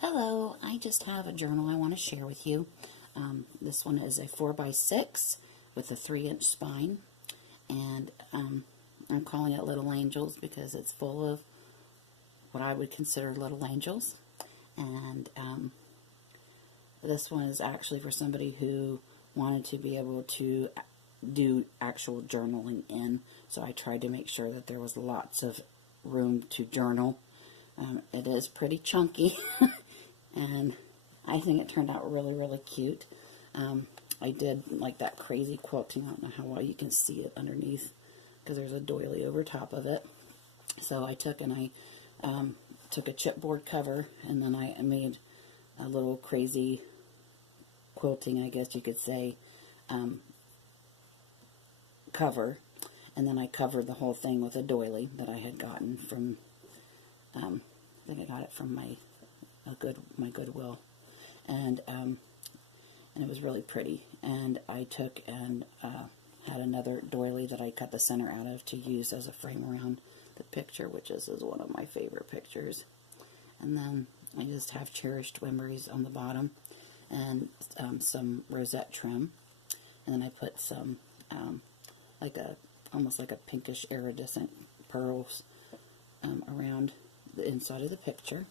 Hello, I just have a journal I want to share with you. This one is a 4x6 with a 3-inch spine, and I'm calling it Little Angels because it's full of what I would consider little angels. And this one is actually for somebody who wanted to be able to do actual journaling in, so I tried to make sure that there was lots of room to journal. It is pretty chunky. And I think it turned out really, really cute. I did like that crazy quilting. I don't know how well you can see it underneath because there's a doily over top of it. So I took a chipboard cover, and then I made a little crazy quilting, I guess you could say, cover. And then I covered the whole thing with a doily that I had gotten from, I think I got it from my Goodwill, and it was really pretty. And I took and had another doily that I cut the center out of to use as a frame around the picture, which is one of my favorite pictures. And then I just have cherished memories on the bottom, and some rosette trim, and then I put some almost like a pinkish iridescent pearls around the inside of the picture.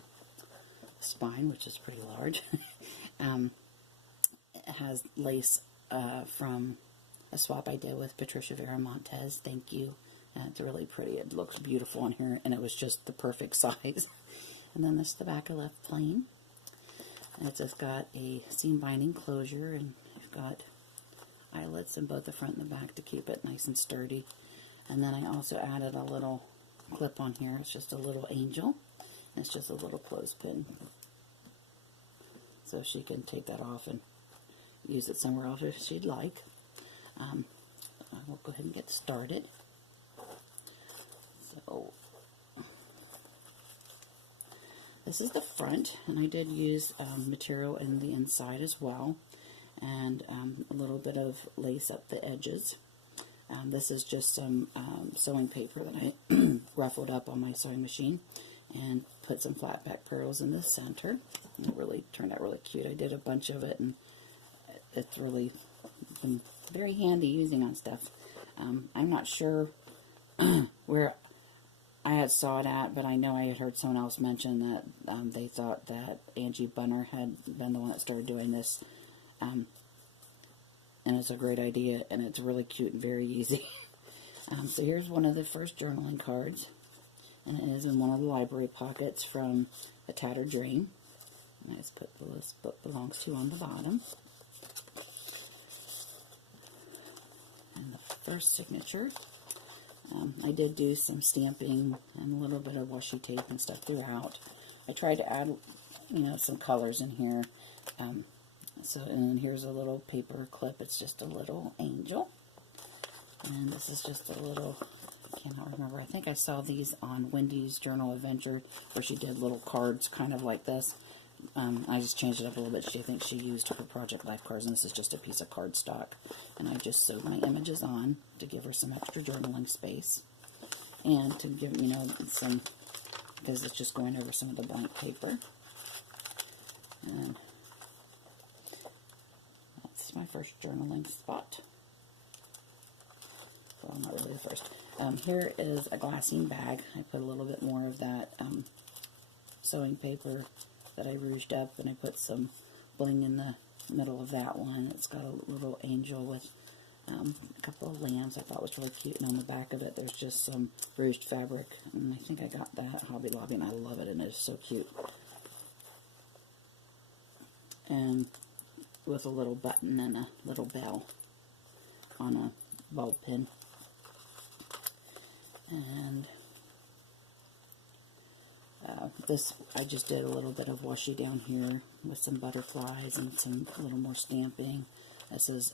Spine, which is pretty large. It has lace from a swap I did with Patricia Vera Montez. Thank you. It's really pretty. It looks beautiful on here, and it was just the perfect size. And then this is the back I left plain. And it's just got a seam binding closure, and you've got eyelets in both the front and the back to keep it nice and sturdy. And then I also added a little clip on here. It's just a little angel. It's just a little clothespin, so she can take that off and use it somewhere else if she'd like. I will go ahead and get started. So this is the front, and I did use material in the inside as well, and a little bit of lace up the edges. This is just some sewing paper that I ruffled up on my sewing machine and put some flat back pearls in the center. It really turned out really cute. I did a bunch of it, and it's really been very handy using on stuff. I'm not sure where I had saw it at, but I know I had heard someone else mention that they thought that Angie Bunner had been the one that started doing this, and it's a great idea, and it's really cute and very easy. So here's one of the first journaling cards, and it is in one of the library pockets from A Tattered Dream. And I just put the list book belongs to on the bottom. And the first signature, I did do some stamping and a little bit of washi tape and stuff throughout. I tried to add, some colors in here. And then here's a little paper clip. It's just a little angel. And this is just a little, I cannot remember. I think I saw these on Wendy's Journal Adventure, where she did little cards kind of like this. I just changed it up a little bit. I think she used her Project Life cards, and this is just a piece of cardstock. And I just sewed my images on to give her some extra journaling space. And to give, some, because it's just going over some of the blank paper. And that's my first journaling spot. Well, not really the first. Here is a glassine bag. I put a little bit more of that sewing paper that I rouged up, and I put some bling in the middle of that one. It's got a little angel with a couple of lambs I thought was really cute, and on the back of it there's just some rouged fabric, and I think I got that at Hobby Lobby, and I love it, and it's so cute. And with a little button and a little bell on a bulb pin. And this, I just did a little bit of washi down here with some butterflies and some a little more stamping. This is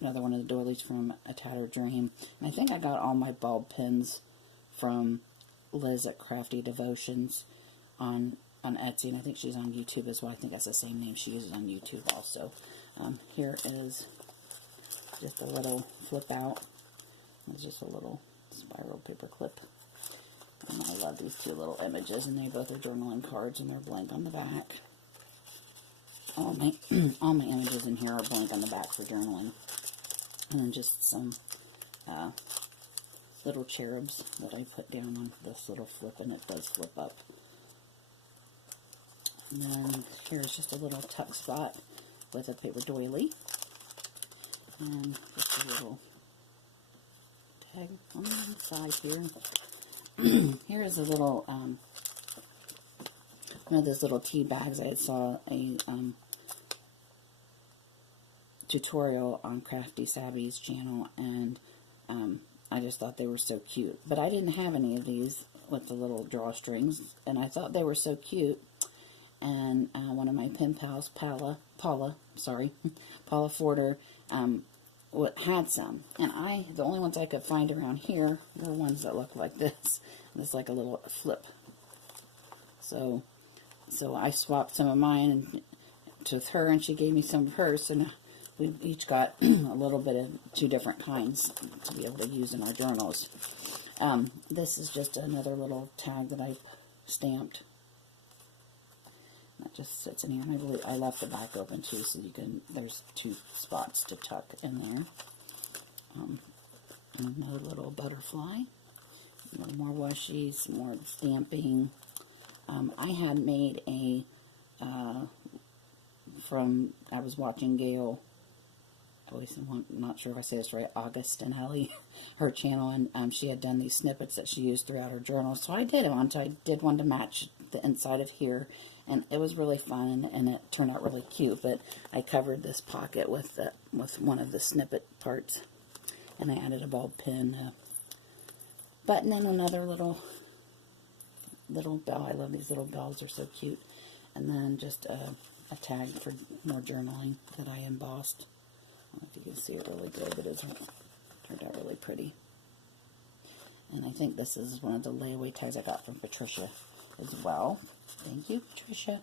another one of the doilies from A Tattered Dream. And I think I got all my bulb pins from Liz at Crafty Devotions on Etsy, and I think she's on YouTube as well. I think that's the same name she uses on YouTube also. Here is just a little flip out. It's just a little spiral paper clip. And I love these two little images, and they both are journaling cards, and they're blank on the back. All my, all my images in here are blank on the back for journaling. And then just some little cherubs that I put down on this little flip, and it does flip up. And then here's just a little tuck spot with a paper doily. And just a little tag on the side here. Here is a little, one of those little tea bags. I saw a tutorial on Crafty Savvy's channel, and I just thought they were so cute. But I didn't have any of these with the little drawstrings, and I thought they were so cute. And one of my pen pals, Paula Forder, had some. And the only ones I could find around here were ones that look like this. And it's like a little flip. So I swapped some of mine with her, and she gave me some of hers. So now we each got a little bit of two different kinds to be able to use in our journals. This is just another little tag that I stamped. That just sits in here, and I left the back open too, so you can. There's two spots to tuck in there. Another little butterfly. More washi, some more stamping. I had made a I was watching Gail. I'm not sure if I say this right, Augustinelli, her channel, and she had done these snippets that she used throughout her journal. So I did one. I did one to match the inside of here, and it was really fun, and it turned out really cute. But I covered this pocket with one of the snippet parts, and I added a ball pin button and another little bell. I love these little bells; they're so cute. And then just a tag for more journaling that I embossed. I don't know if you can see it really good, but it turned out really pretty. And I think this is one of the layaway tags I got from Patricia as well. Thank you, Patricia.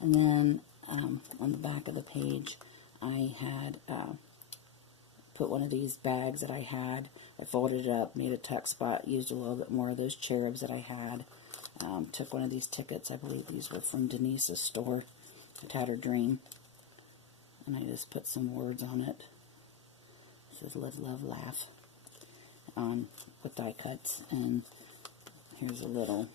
And then on the back of the page, I had put one of these bags that I had. I folded it up, made a tuck spot, used a little bit more of those cherubs that I had. Took one of these tickets. I believe these were from Denise's store, A Tattered Dream. And I just put some words on it. It says Live, Love, Laugh with die cuts. And here's a little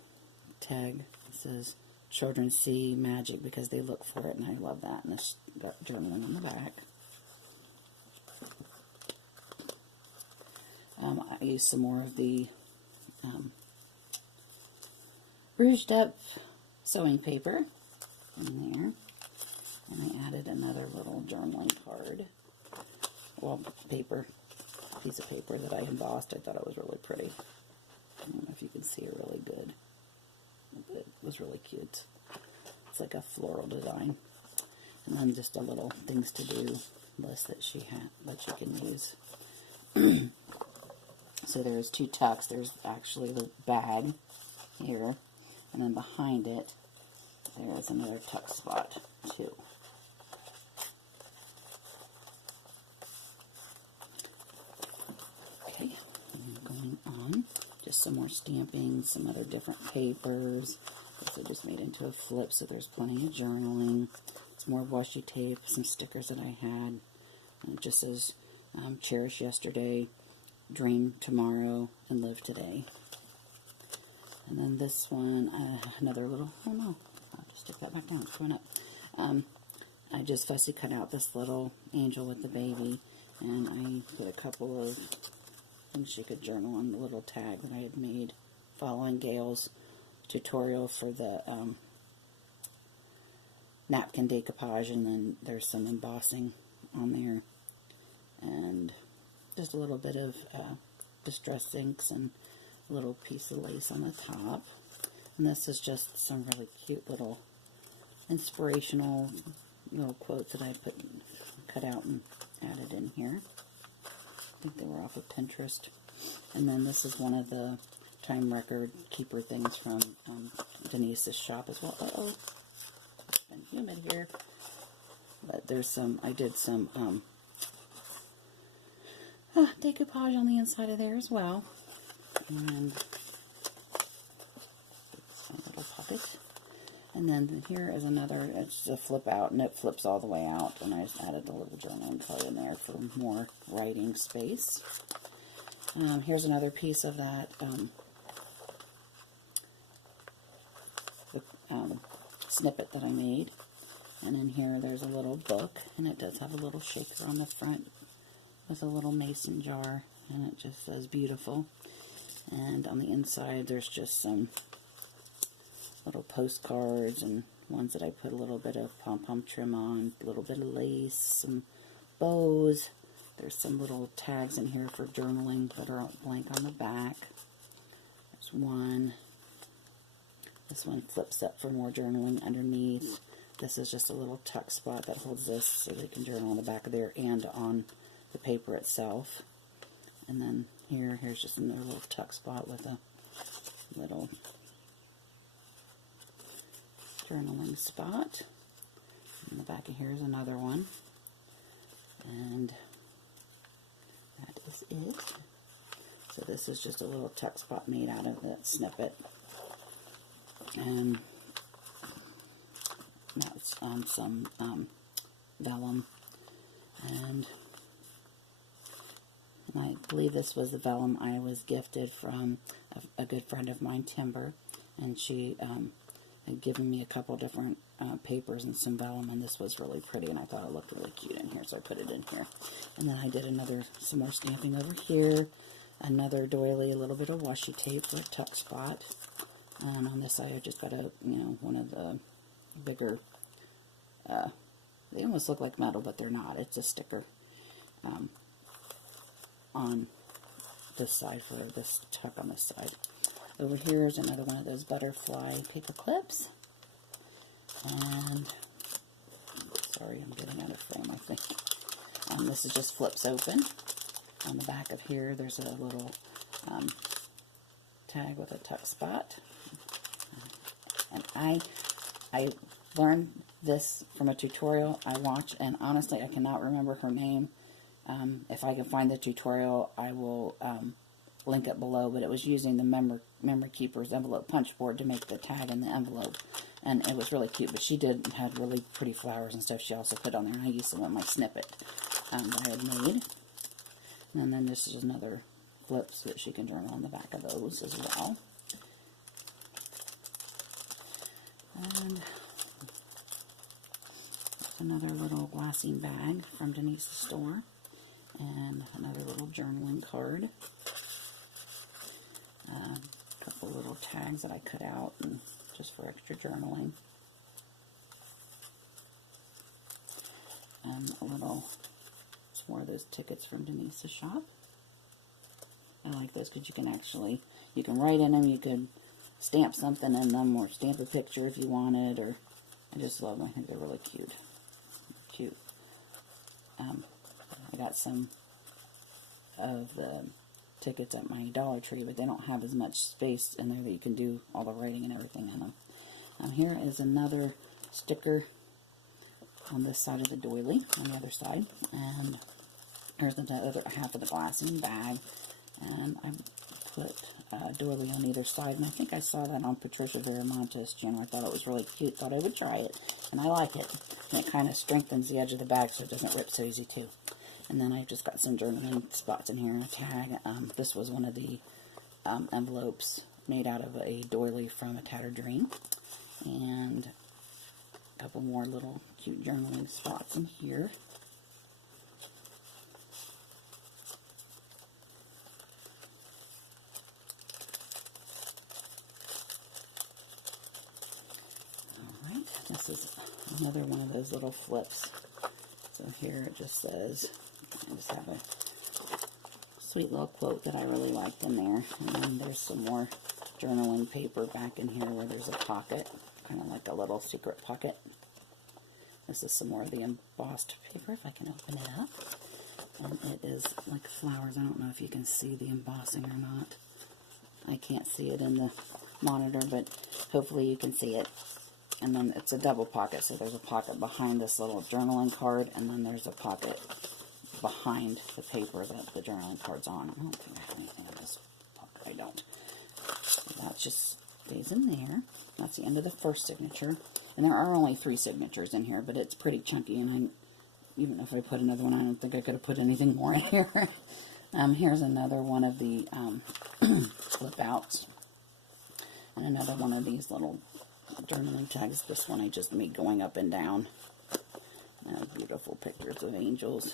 tag. It says children see magic because they look for it. And I love that. And it's got journaling on the back. I used some more of the rouged up sewing paper in there. And I added another little journaling card. Well, piece of paper that I embossed. I thought it was really pretty. I don't know if you can see it really good. But it was really cute. It's like a floral design. And then just a little things to do list that she had that you can use. So there's two tucks. There's actually the bag here. And then behind it, there's another tuck spot too. Okay, and going on, just some more stamping, some other different papers. This I just made into a flip, so there's plenty of journaling. Some more washi tape, some stickers that I had. And it just says, cherish yesterday, dream tomorrow, and live today. And then this one, another little, oh no, I'll just stick that back down, it's going up. I just fussy cut out this little angel with the baby, and I put a couple of things she could journal on the little tag that I had made following Gail's tutorial for the napkin decoupage, and then there's some embossing on there, and just a little bit of distress inks and a little piece of lace on the top. And this is just some really cute little inspirational little quotes that I cut out and added in here. I think they were off of Pinterest. And then this is one of the time record keeper things from Denise's shop as well. Uh-oh, it's been humid here. But there's some, I did some decoupage on the inside of there as well. And a little pocket. And then here is another, it's a flip out, and it flips all the way out. And I just added a little journaling card in there for more writing space. Here's another piece of that snippet that I made. And in here there's a little book, and it does have a little shaker on the front with a little mason jar, and it just says beautiful. And on the inside there's just some little postcards and ones that I put a little bit of pom-pom trim on, a little bit of lace, some bows. There's some little tags in here for journaling that are blank on the back. There's one. This one flips up for more journaling underneath. This is just a little tuck spot that holds this so they can journal on the back of there and on the paper itself. And then here's just another little tuck spot with a little journaling spot. And the back of here is another one. And that is it. So this is just a little tuck spot made out of that snippet. And that's some vellum, and I believe this was the vellum I was gifted from a good friend of mine, Timber, and she had given me a couple different papers and some vellum, and this was really pretty, and I thought it looked really cute in here, so I put it in here. And then I did some more stamping over here, another doily, a little bit of washi tape for a tuck spot. And on this side, I just got one of the bigger, they almost look like metal, but they're not. It's a sticker on this side for this tuck on this side. Over here is another one of those butterfly paper clips. And, sorry, I'm getting out of frame, I think. This is just flips open. On the back of here, there's a little tag with a tuck spot. And I learned this from a tutorial I watched, and honestly, I cannot remember her name. If I can find the tutorial, I will link it below, but it was using the Memory Keeper's envelope punch board to make the tag in the envelope, and it was really cute. But she had really pretty flowers and stuff she also put on there, and I used some of my snippet that I had made. And then this is another flip so that she can journal on the back of those as well. And another little glassine bag from Denise's store, and another little journaling card. A couple little tags that I cut out and just for extra journaling. And it's more of those tickets from Denise's shop. I like those because you can write in them, you could stamp something in them, or stamp a picture if you wanted, or I just love them. I think they're really cute. I got some of the tickets at my Dollar Tree, but they don't have as much space in there that you can do all the writing and everything in them. Here is another sticker on this side of the doily, on the other side, and here's the other half of the glassine bag, and I put doily on either side, and I think I saw that on Patricia Viramontes channel. I thought it was really cute, thought I would try it, and I like it, and it kind of strengthens the edge of the bag so it doesn't rip so easy too. And then I've just got some journaling spots in here, a tag. This was one of the envelopes made out of a doily from A Tattered Dream, and a couple more little cute journaling spots in here. This is another one of those little flips. So here it just says, I just have a sweet little quote that I really liked in there. And then there's some more journaling paper back in here where there's a pocket, kind of like a little secret pocket. This is some more of the embossed paper, if I can open it up. And it is like flowers. I don't know if you can see the embossing or not. I can't see it in the monitor, but hopefully you can see it. And then it's a double pocket, so there's a pocket behind this little journaling card, and then there's a pocket behind the paper that the journaling card's on. I don't think I have anything in this pocket. I don't. That just stays in there. That's the end of the first signature. And there are only 3 signatures in here, but it's pretty chunky, and even if I put another one, I don't think I could have put anything more in here. Here's another one of the flip outs. And another one of these little journaling tags. This one I just made going up and down. Beautiful pictures of angels.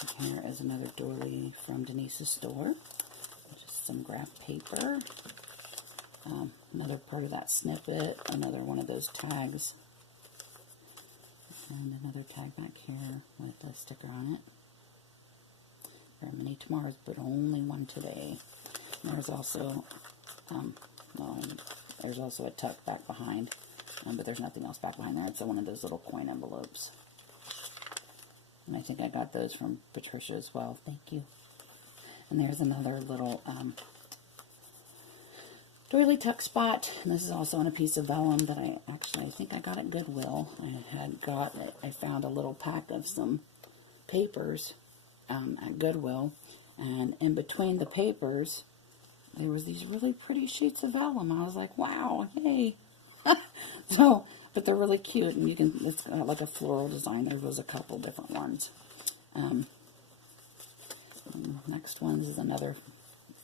And here is another doily from Denise's store. Just some graph paper. Another part of that snippet. Another one of those tags. And another tag back here with a sticker on it. There are many tomorrows, but only one today. And there's also, there's also a tuck back behind, but there's nothing else back behind there. It's one of those little coin envelopes. And I think I got those from Patricia as well. Thank you. And there's another little doily tuck spot. And this is also on a piece of vellum that I think I got at Goodwill. I found a little pack of some papers at Goodwill, and in between the papers there was these really pretty sheets of vellum. I was like, wow, yay. So, but they're really cute, and it's got like a floral design. There was a couple different ones. Next one is another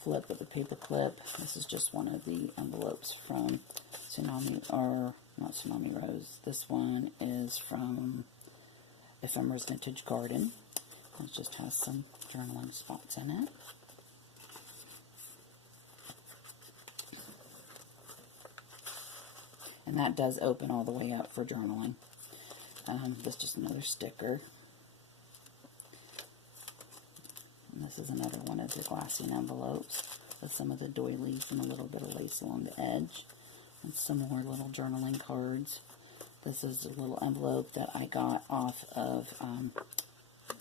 flip with a paper clip. This is just one of the envelopes from Tsunami, or not Tsunami Rose. This one is from Ephemeris Vintage Garden. It just has some journaling spots in it. And that does open all the way up for journaling. This is just another sticker. And this is another one of the glassine envelopes with some of the doilies and a little bit of lace along the edge. And some more little journaling cards. This is a little envelope that I got off of,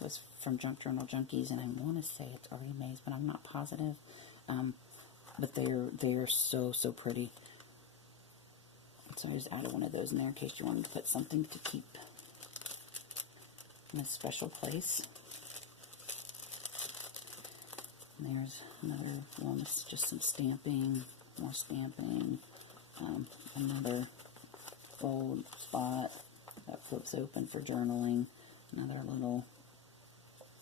was from Junk Journal Junkies, and I want to say it's Artie Mays, but I'm not positive. But they're so pretty. So I just added one of those in there in case you wanted to put something to keep in a special place. And there's another one. It's just some stamping, more stamping. Another old spot that flips open for journaling. Another little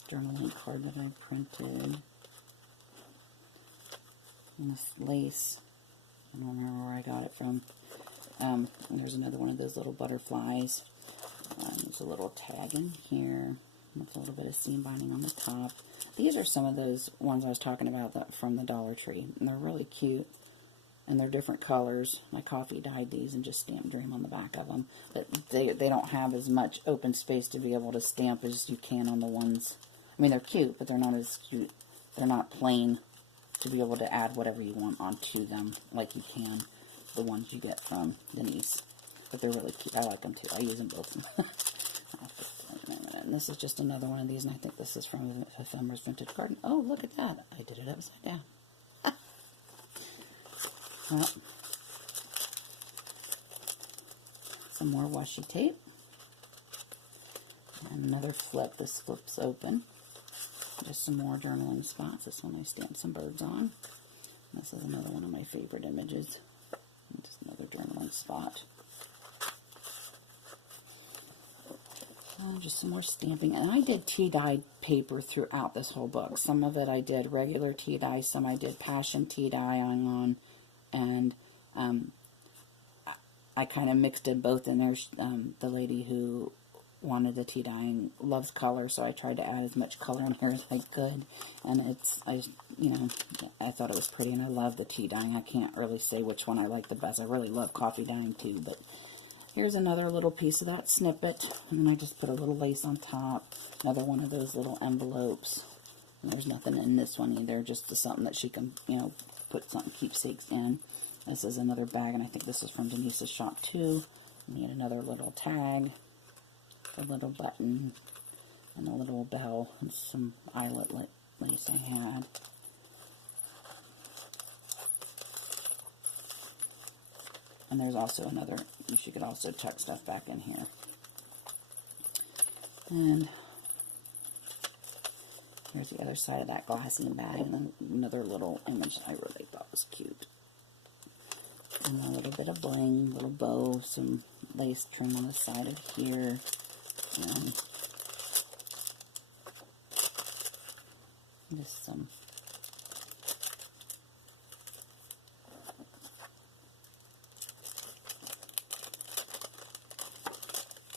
journaling card that I printed. And this lace, I don't remember where I got it from. And there's another one of those little butterflies. There's a little tag in here with a little bit of seam binding on the top. These are some of those ones I was talking about from the Dollar Tree, and they're really cute. And they're different colors. My coffee dyed these and just stamped Dream on the back of them. But they don't have as much open space to be able to stamp as you can on the ones. I mean, they're cute, but they're not as cute. They're not plain to be able to add whatever you want onto them like you can the ones you get from Denise. But they're really cute. I like them too. I use them both. And this is just another one of these, and I think this is from Ephemeris Vintage Garden. Oh, look at that. I did it upside down. Well, some more washi tape. And another flip. This flips open. Just some more journaling spots. This one I stamped some birds on. This is another one of my favorite images. And just another journaling spot. Just some more stamping. And I did tea-dyed paper throughout this whole book. Some of it I did regular tea-dye. Some I did passion tea-dye on. And I kind of mixed in both. And there's the lady who wanted the tea dyeing loves color, so I tried to add as much color in here as I could. And I thought it was pretty, and I love the tea dyeing. I can't really say which one I like the best. I really love coffee dyeing too, but here's another little piece of that snippet, and then I just put a little lace on top. Another one of those little envelopes. And there's nothing in this one either, just something that she can, put something keepsakes in. This is another bag, and I think this is from Denise's shop too. And yet another little tag, a little button, and a little bell, and some eyelet lace I had. And there's also another, you could also tuck stuff back in here. And here's the other side of that glassine bag, and then another little image I really thought was cute. And a little bit of bling, little bow, some lace trim on the side of here, and just some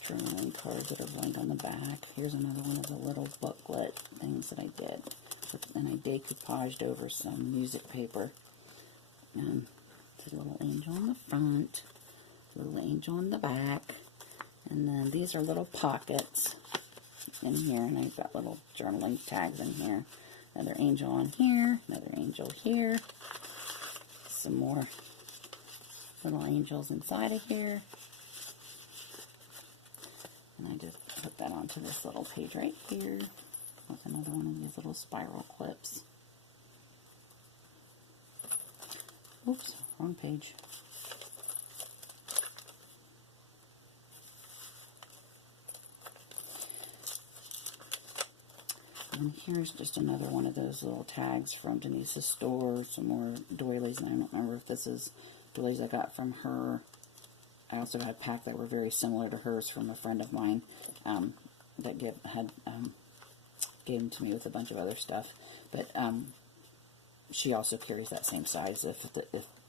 journaling cards that are blank on the back. Here's another one of the little booklet things that I did. And I decoupaged over some music paper. And there's a little angel on the front, a little angel on the back. And then these are little pockets in here. And I've got little journaling tags in here. Another angel on here, another angel here. Some more little angels inside of here. And I just put that onto this little page right here with another one of these little spiral clips. Oops, wrong page. And here's just another one of those little tags from Denise's store. Some more doilies, and I don't remember if this is doilies I got from her. I also had a pack that were very similar to hers from a friend of mine that gave them to me with a bunch of other stuff. But she also carries that same size. If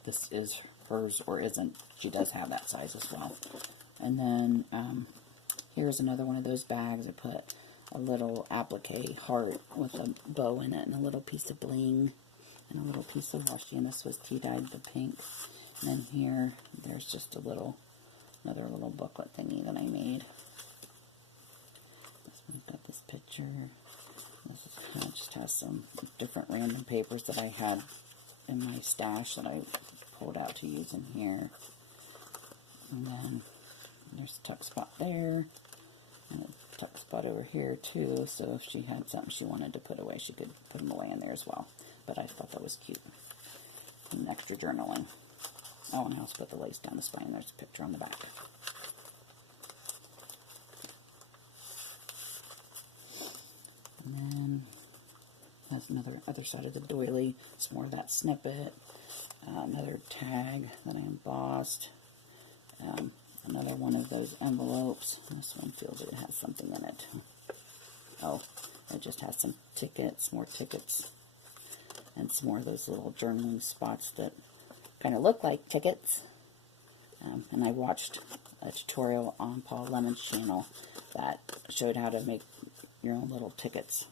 this is hers or isn't, she does have that size as well. And then here's another one of those bags. I put a little applique heart with a bow in it and a little piece of bling and a little piece of washi. And this was tea-dyed the pink. And then here, there's just another little booklet thingy that I made. We've got this picture. This just has some different random papers that I had in my stash that I pulled out to use in here. And then there's a tuck spot there, and a tuck spot over here too, so if she had something she wanted to put away, she could put them away in there as well. But I thought that was cute. And extra journaling. Oh, and I also put the lace down the spine. There's a picture on the back. And then that's another other side of the doily. It's more of that snippet. Another tag that I embossed. Another one of those envelopes. This one feels like it has something in it. Oh, it just has some tickets, more tickets, and some more of those little journaling spots that kind of look like tickets. And I watched a tutorial on Paul Lemon's channel that showed how to make your own little tickets.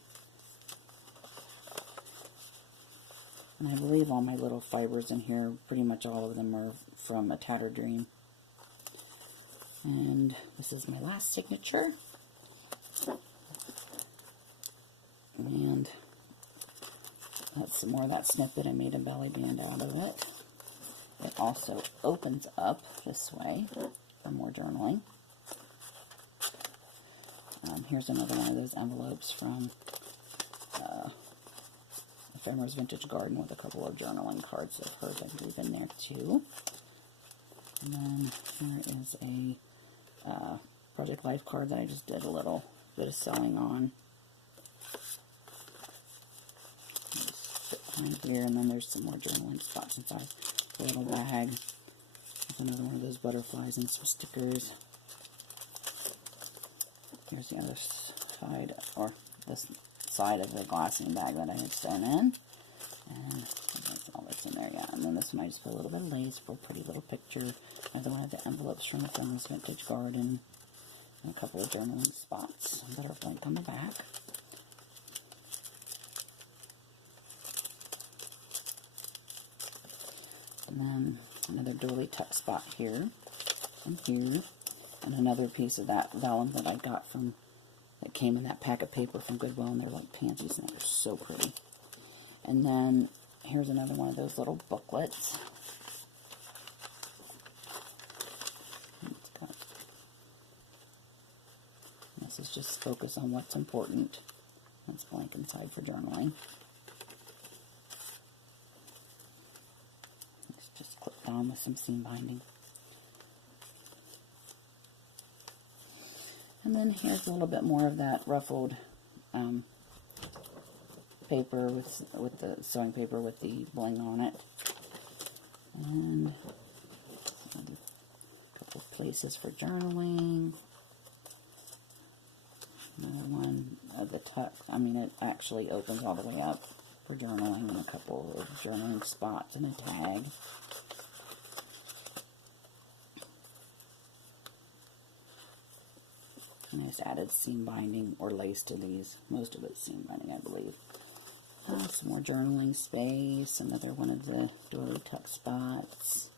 And I believe all my little fibers in here, pretty much all of them are from A Tattered Dream. And this is my last signature. And that's some more of that snippet. I made a belly band out of it. It also opens up this way for more journaling. Here's another one of those envelopes from Ephemeris Vintage Garden with a couple of journaling cards of hers, I believe, in there too. And then here is a Project Life card that I just did a little bit of sewing on. Behind here, and then there's some more journaling spots inside the little bag. There's another one of those butterflies and some stickers. Here's the other side, or this side of the glassine bag that I had sewn in. And that's all that's in there, yeah. And then this one I just put a little bit of lace for a pretty little picture. Another one of the envelopes from the Ephemeris Vintage Garden. And a couple of journaling spots that are blank on the back. And then another doily tuck spot here and here. And another piece of that vellum that I got from, that came in that pack of paper from Goodwill, and they're like pansies, and they're so pretty. And then here's another one of those little booklets. This is just focus on what's important. That's blank inside for journaling. It's just clipped on with some seam binding. And then here's a little bit more of that ruffled paper with the sewing paper with the bling on it. And a couple of places for journaling. Another one of the tuck. I mean, it actually opens all the way up for journaling, and a couple of journaling spots and a tag. And I just added seam binding or lace to these. Most of it's seam binding, I believe. Some more journaling space. Another one of the doily tuck spots.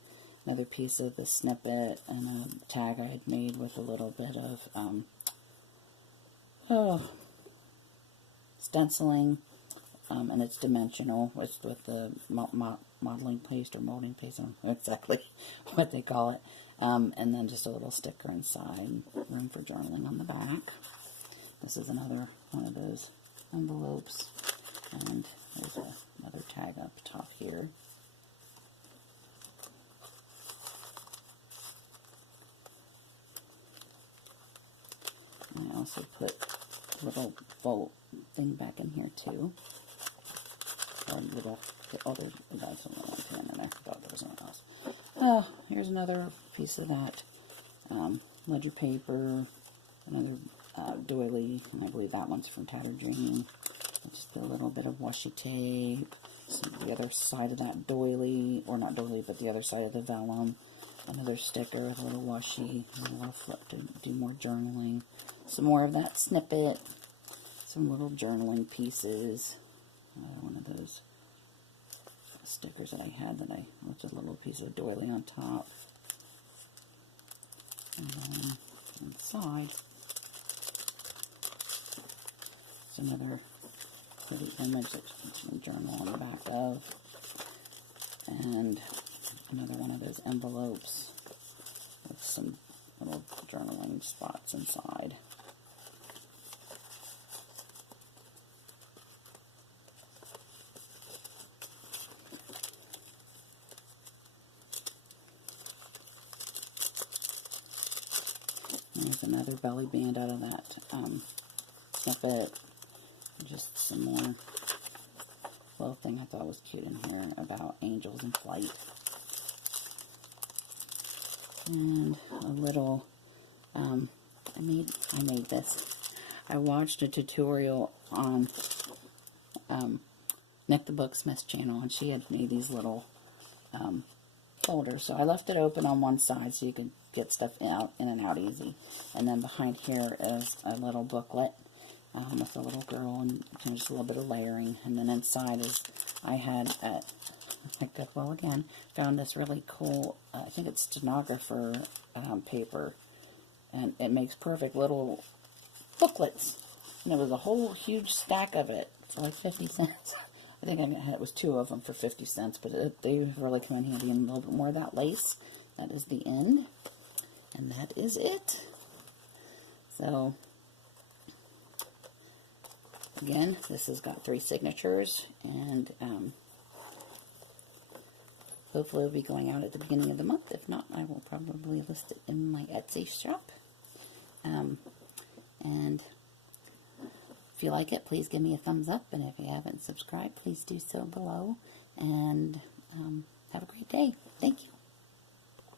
Another piece of the snippet and a tag I had made with a little bit of stenciling. And it's dimensional. It's with the modeling paste or molding paste. I don't know exactly what they call it. And then just a little sticker inside. Room for journaling on the back. This is another one of those envelopes. And there's another tag up top here. And I also put a little bolt thing back in here too. Or little, oh, there's another pin in there. I thought there was something else. Oh, here's another piece of that ledger paper. Another doily, and I believe that one's from Tattered Dream. Just a little bit of washi tape. So the other side of that doily, or not doily, but the other side of the vellum. Another sticker with a little washi, and a little flip to do more journaling. Some more of that snippet. Some little journaling pieces. Another one of those stickers that I had with a little piece of doily on top. And then inside, it's another pretty image that you can journal on the back of. And another one of those envelopes with some little journaling spots inside. There's another belly band out of that snippet. Just some more little thing I thought was cute in here about angels in flight. And a little, I made this. I watched a tutorial on Nick the Booksmith channel, and she had made these little folders. So I left it open on one side so you could get stuff in and out easy. And then behind here is a little booklet with a little girl and just a little bit of layering. And then inside is, I had at Goodwill again, found this really cool, I think it's stenographer paper. And it makes perfect little booklets. And it was a whole huge stack of it. It's like 50 cents. I think it was 2 of them for 50 cents, but they really come in handy. And a little bit more of that lace. That is the end. And that is it. So, again, this has got 3 signatures, and hopefully it'll be going out at the beginning of the month. If not, I will probably list it in my Etsy shop. And if you like it, please give me a thumbs up, and if you haven't subscribed, please do so below. And have a great day. Thank you.